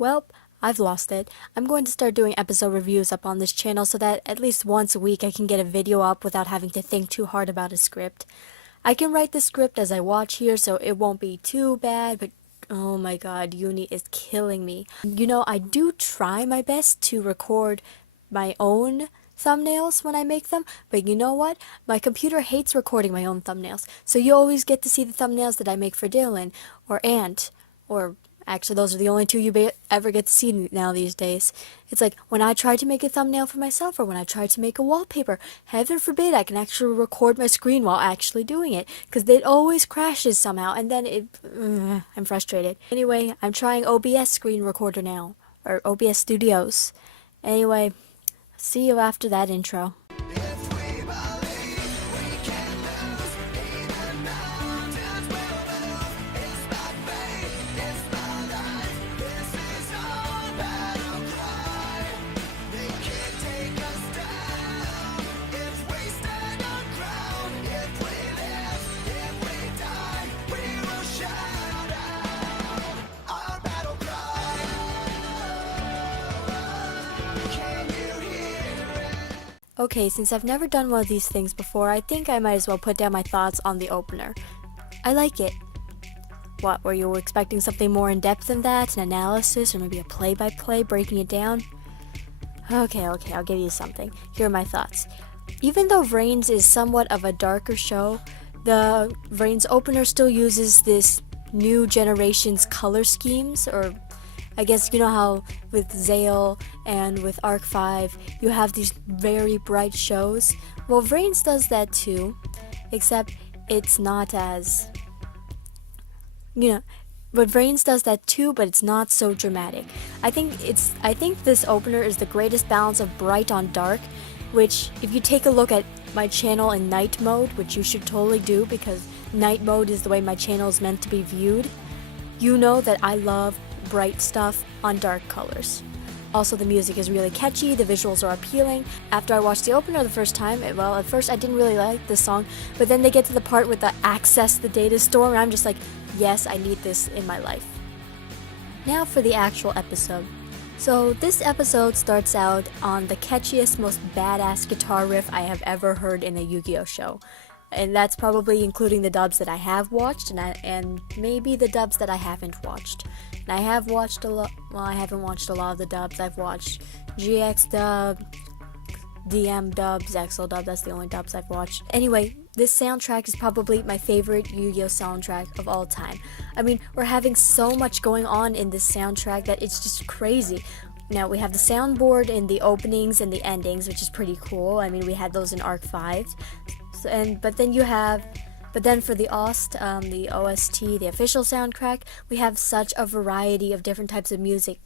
Well, I've lost it. I'm going to start doing episode reviews up on this channel so that at least once a week I can get a video up without having to think too hard about a script. I can write the script as I watch here, so it won't be too bad, but oh my god, uni is killing me. I do try my best to record my own thumbnails when I make them, but you know what? My computer hates recording my own thumbnails, so you always get to see the thumbnails that I make for Dylan, or Ant, or actually those are the only two you ever get to see now these days. It's like, when I try to make a thumbnail for myself, or when I try to make a wallpaper, heaven forbid I can actually record my screen while actually doing it, because it always crashes somehow, and then I'm frustrated. Anyway, I'm trying OBS screen recorder now, or OBS Studios. Anyway, see you after that intro. Okay, since I've never done one of these things before, I think I might as well put down my thoughts on the opener. I like it. What, were you expecting something more in-depth than that? An analysis, or maybe a play-by-play breaking it down? Okay, I'll give you something. Here are my thoughts. Even though VRains is somewhat of a darker show, the VRains opener still uses this new generation's color schemes, or I guess you know how with Zale and with Arc 5 you have these very bright shows? Well, VRains does that too, except it's not as, but VRains does that too, but it's not so dramatic. I think this opener is the greatest balance of bright on dark, which if you take a look at my channel in night mode, which you should totally do because night mode is the way my channel is meant to be viewed, you know that I love bright stuff on dark colors. Also, the music is really catchy, the visuals are appealing. After I watched the opener the first time, at first I didn't really like this song, but then they get to the part with the access the data store, and I'm just like, yes, I need this in my life. Now for the actual episode. So this episode starts out on the catchiest, most badass guitar riff I have ever heard in a Yu-Gi-Oh show. And that's probably including the dubs that I have watched, and maybe the dubs that I haven't watched. And I have watched a lot, well, I haven't watched a lot of the dubs. I've watched GX dub, DM dub, Zexel dub, that's the only dubs I've watched. Anyway, this soundtrack is probably my favorite Yu-Gi-Oh soundtrack of all time. I mean, we're having so much going on in this soundtrack that it's just crazy. Now, we have the soundboard in the openings and the endings, which is pretty cool. I mean, we had those in Arc 5. But then for the the OST, the official soundtrack, we have such a variety of different types of music.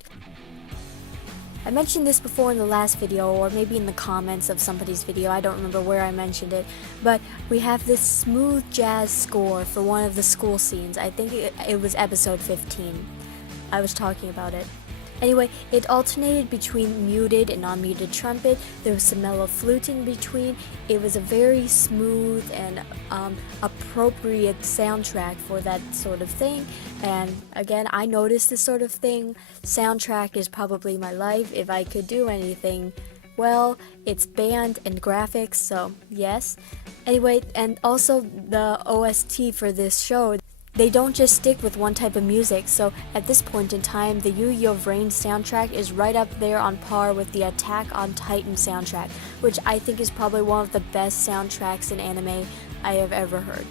I mentioned this before in the last video, or maybe in the comments of somebody's video, I don't remember where I mentioned it, but we have this smooth jazz score for one of the school scenes. I think it was episode 15. I was talking about it. Anyway, it alternated between muted and non-muted trumpet. There was some mellow flute in between. It was a very smooth and appropriate soundtrack for that sort of thing. And again, I noticed this sort of thing. Soundtrack is probably my life. If I could do anything, well, it's band and graphics, so yes. Anyway, and also the OST for this show, they don't just stick with one type of music, so at this point in time, the Yu-Gi-Oh! VRains soundtrack is right up there on par with the Attack on Titan soundtrack, which I think is probably one of the best soundtracks in anime I have ever heard.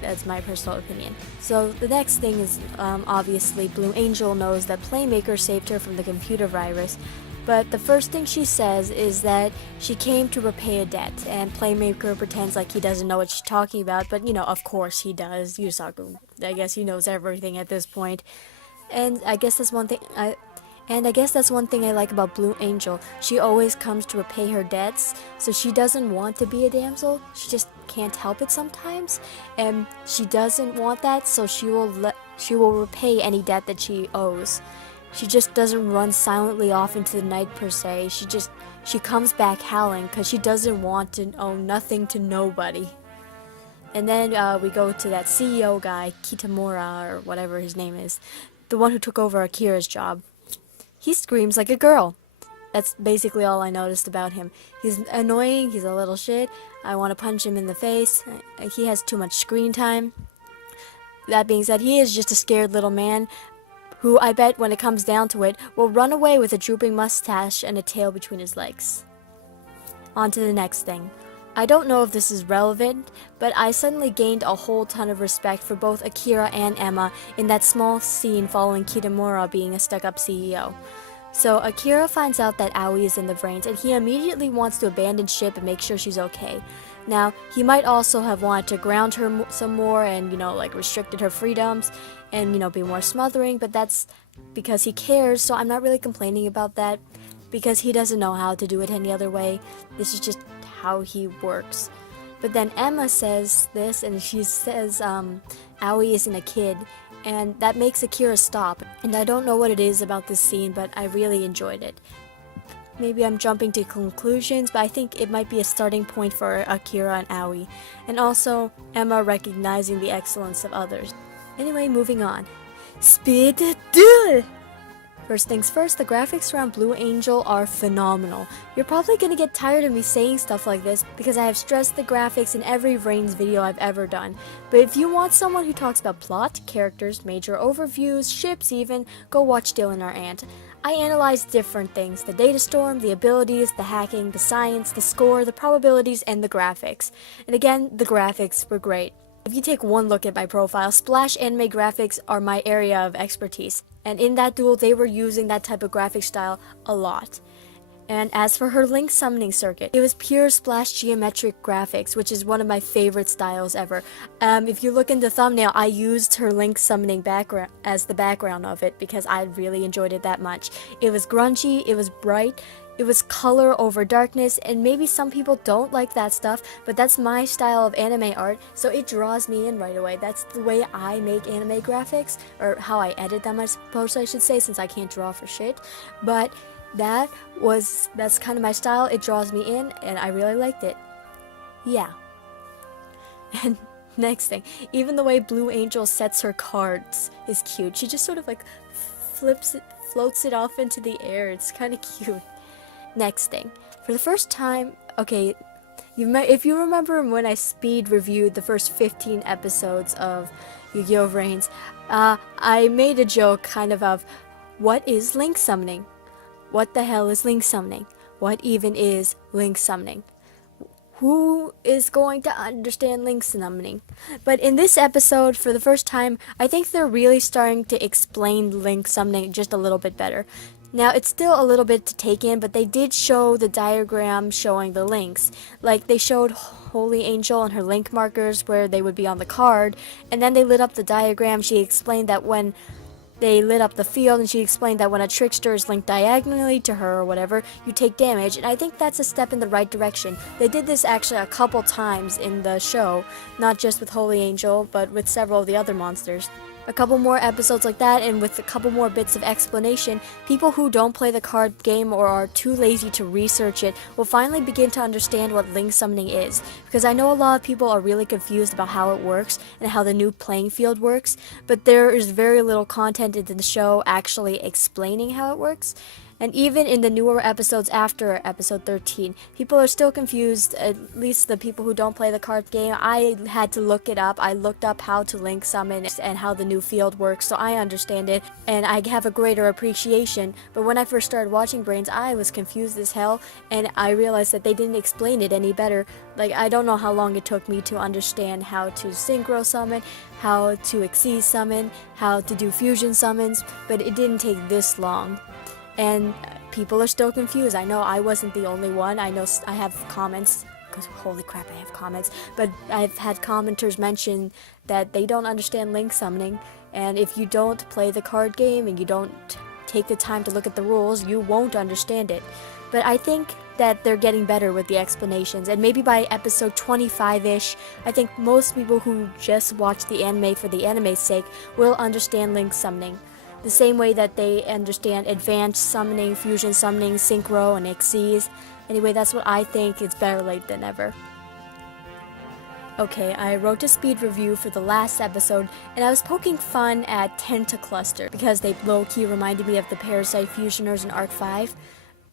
That's my personal opinion. So the next thing is, obviously, Blue Angel knows that Playmaker saved her from the computer virus, but the first thing she says is that she came to repay a debt, and Playmaker pretends like he doesn't know what she's talking about, but of course he does. Yusaku, I guess he knows everything at this point. And I guess that's one thing I like about Blue Angel. She always comes to repay her debts, so she doesn't want to be a damsel. She just can't help it sometimes, and she doesn't want that, so she will repay any debt that she owes. She just doesn't run silently off into the night per se. She comes back howling because she doesn't want to owe nothing to nobody. And then we go to that CEO guy, Kitamura, or whatever his name is, the one who took over Akira's job. he screams like a girl. That's basically all I noticed about him. He's annoying, he's a little shit. I want to punch him in the face. He has too much screen time. That being said, he is just a scared little man who I bet when it comes down to it will run away with a drooping mustache and a tail between his legs. On to the next thing. I don't know if this is relevant, but I suddenly gained a whole ton of respect for both Akira and Emma in that small scene following Kitamura being a stuck-up CEO. So Akira finds out that Aoi is in the VRains, and he immediately wants to abandon ship and make sure she's okay. Now, he might also have wanted to ground her some more and, restricted her freedoms and, be more smothering, but that's because he cares, so I'm not really complaining about that because he doesn't know how to do it any other way. This is just how he works. But then Emma says this, and she says Aoi isn't a kid, and that makes Akira stop. And I don't know what it is about this scene, but I really enjoyed it. Maybe I'm jumping to conclusions, but I think it might be a starting point for Akira and Aoi, and also Emma recognizing the excellence of others. Anyway, moving on. Speed duel! First things first, the graphics around Blue Angel are phenomenal. You're probably gonna get tired of me saying stuff like this because I have stressed the graphics in every VRains video I've ever done. But if you want someone who talks about plot, characters, major overviews, ships even, go watch Dylan or Ant. I analyzed different things: the data storm, the abilities, the hacking, the science, the score, the probabilities, and the graphics. And again, the graphics were great. If you take one look at my profile, Splash anime graphics are my area of expertise, and in that duel they were using that type of graphic style a lot. And as for her Link summoning circuit, it was pure Splash geometric graphics, which is one of my favorite styles ever. If you look in the thumbnail, I used her Link summoning background as the background of it because I really enjoyed it that much. It was grungy, it was bright, it was color over darkness, and maybe some people don't like that stuff, but that's my style of anime art, so it draws me in right away. That's the way I make anime graphics, or how I edit them, I suppose I should say, since I can't draw for shit. But that's kind of my style. It draws me in, and I really liked it. Yeah. And next thing, even the way Blue Angel sets her cards is cute. She just sort of floats it off into the air. It's kind of cute. Next thing, for the first time, okay, if you remember when I speed reviewed the first 15 episodes of YGO VRains, I made a joke kind of what is Link summoning? What the hell is Link summoning? What even is Link summoning? Who is going to understand Link summoning? But in this episode, for the first time, I think they're really starting to explain Link summoning just a little bit better. Now, it's still a little bit to take in, but they did show the diagram showing the links. Like, they showed Holy Angel and her link markers where they would be on the card, and then they lit up the diagram. She explained that when they lit up the field, and she explained that when a trickster is linked diagonally to her or whatever, you take damage, and I think that's a step in the right direction. They did this actually a couple times in the show, not just with Holy Angel, but with several of the other monsters. A couple more episodes like that, and with a couple more bits of explanation, people who don't play the card game or are too lazy to research it will finally begin to understand what Link summoning is. Because I know a lot of people are really confused about how it works and how the new playing field works, but there is very little content in the show actually explaining how it works. And even in the newer episodes after episode 13, people are still confused, at least the people who don't play the card game. I had to look it up. I looked up how to Link summon and how the new field works, so I understand it, and I have a greater appreciation. But when I first started watching VRains, I was confused as hell, and I realized that they didn't explain it any better. Like, I don't know how long it took me to understand how to synchro summon, how to Xyz summon, how to do fusion summons, but it didn't take this long. And people are still confused. I know I wasn't the only one. I know I have comments, because holy crap, I have comments. But I've had commenters mention that they don't understand Link summoning. And if you don't play the card game and you don't take the time to look at the rules, you won't understand it. But I think that they're getting better with the explanations. And maybe by episode 25-ish, I think most people who just watch the anime for the anime's sake will understand Link summoning. The same way that they understand advanced summoning, fusion summoning, synchro, and Xyz. Anyway, that's what I think. It's better late than never. Okay, I wrote a speed review for the last episode, and I was poking fun at Tentacluster because they low-key reminded me of the Parasite Fusioners in Arc 5.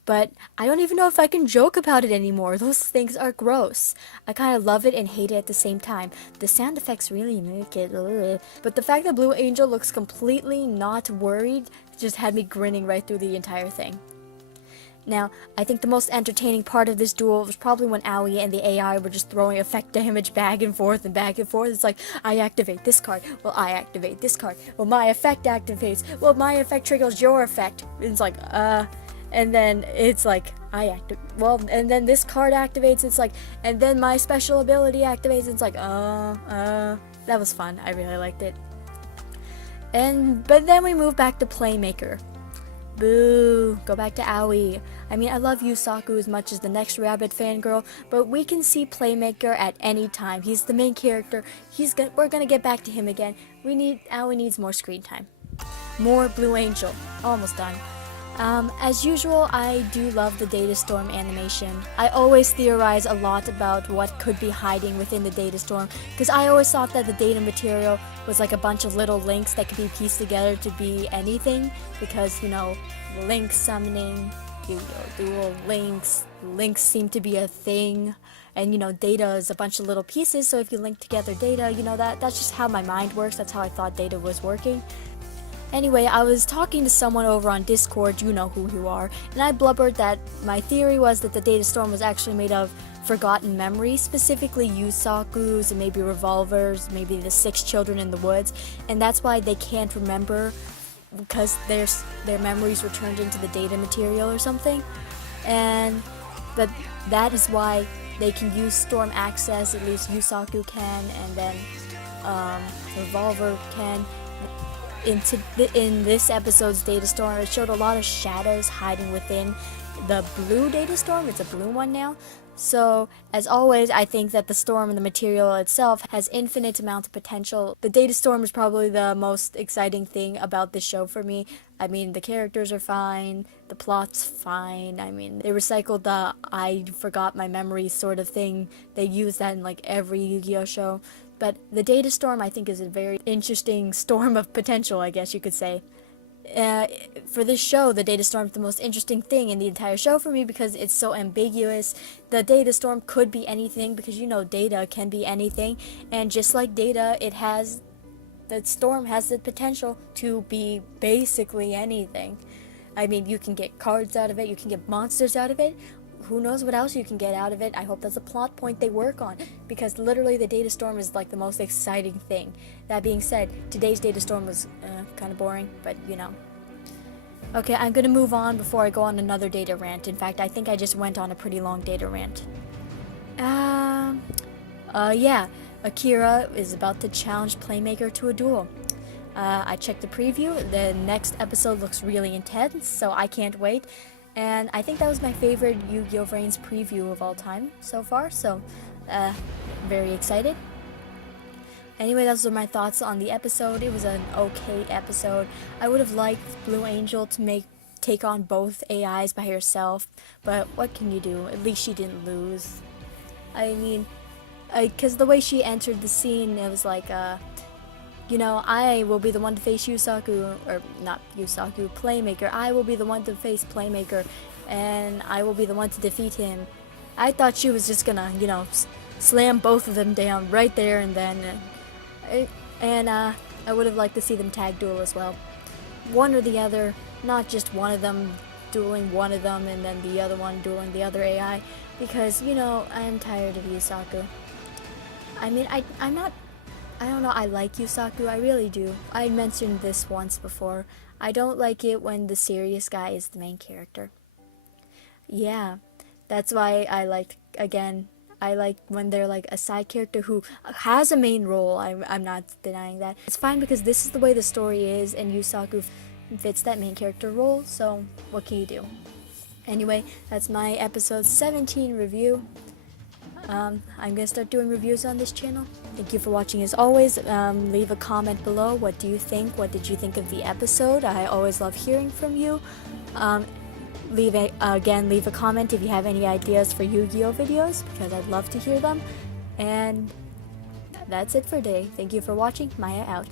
But I don't even know if I can joke about it anymore. Those things are gross. I kind of love it and hate it at the same time. The sound effects really make it. Ugh. But the fact that Blue Angel looks completely not worried just had me grinning right through the entire thing. Now, I think the most entertaining part of this duel was probably when Aoi and the AI were just throwing effect damage back and forth and back and forth. It's like, I activate this card, well, I activate this card, well, my effect activates, well, my effect triggers your effect. And it's like, and then it's like, and then this card activates, it's like, and then my special ability activates, it's like, that was fun, I really liked it. But then we move back to Playmaker. Boo, go back to Aoi. I mean, I love Yusaku as much as the next Rabbit fangirl, but we can see Playmaker at any time. He's the main character. We're gonna get back to him again. Aoi needs more screen time. More Blue Angel. Almost done. As usual, I do love the Data Storm animation. I always theorize a lot about what could be hiding within the Data Storm, because I always thought that the data material was like a bunch of little links that could be pieced together to be anything, because, link summoning, dual links seem to be a thing, and, data is a bunch of little pieces, so if you link together data, that's just how my mind works, that's how I thought data was working. Anyway, I was talking to someone over on Discord, you know who you are, and I blubbered that my theory was that the Data Storm was actually made of forgotten memories, specifically Yusaku's and maybe Revolver's, maybe the 6 children in the woods, and that's why they can't remember, because their memories were turned into the data material or something, and that is why they can use Storm Access, at least Yusaku can, and then Revolver can. In this episode's Data Storm, it showed a lot of shadows hiding within the blue Data Storm. It's a blue one now. So, as always, I think that the storm and the material itself has infinite amount of potential. The Data Storm is probably the most exciting thing about this show for me. I mean, the characters are fine, the plot's fine. I mean, they recycled the I forgot my memory sort of thing. They use that in like every Yu-Gi-Oh show. But the Data Storm, I think, is a very interesting storm of potential, I guess you could say. For this show, the Data Storm is the most interesting thing in the entire show for me because it's so ambiguous. The Data Storm could be anything because, data can be anything. And just like data, the storm has the potential to be basically anything. I mean, you can get cards out of it, you can get monsters out of it. Who knows what else you can get out of it. I hope that's a plot point they work on, because literally the Data Storm is like the most exciting thing. That being said, today's Data Storm was kind of boring, but Okay, I'm gonna move on before I go on another data rant. In fact, I think I just went on a pretty long data rant. Yeah, Akira is about to challenge Playmaker to a duel. I checked the preview. The next episode looks really intense, so I can't wait. And I think that was my favorite Yu-Gi-Oh! VRains preview of all time so far, so very excited. Anyway, those are my thoughts on the episode. It was an okay episode. I would have liked Blue Angel to take on both AIs by herself, but what can you do? At least she didn't lose. I mean, because the way she entered the scene, it was like, I will be the one to face Yusaku, or not Yusaku, Playmaker. I will be the one to face Playmaker, and I will be the one to defeat him. I thought she was just gonna, slam both of them down right there and then. I would have liked to see them tag duel as well. One or the other, not just one of them dueling one of them and then the other one dueling the other AI, because, I'm tired of Yusaku. I mean, I don't know, I like Yusaku, I really do. I mentioned this once before. I don't like it when the serious guy is the main character. Yeah, that's why I like when they're like a side character who has a main role. I'm not denying that. It's fine because this is the way the story is and Yusaku fits that main character role, so what can you do? Anyway, that's my episode 17 review. I'm gonna start doing reviews on this channel. Thank you for watching as always. Leave a comment below. What do you think? What did you think of the episode? I always love hearing from you. Leave a comment if you have any ideas for Yu-Gi-Oh videos, because I'd love to hear them. And That's it for today. Thank you for watching. Mya out.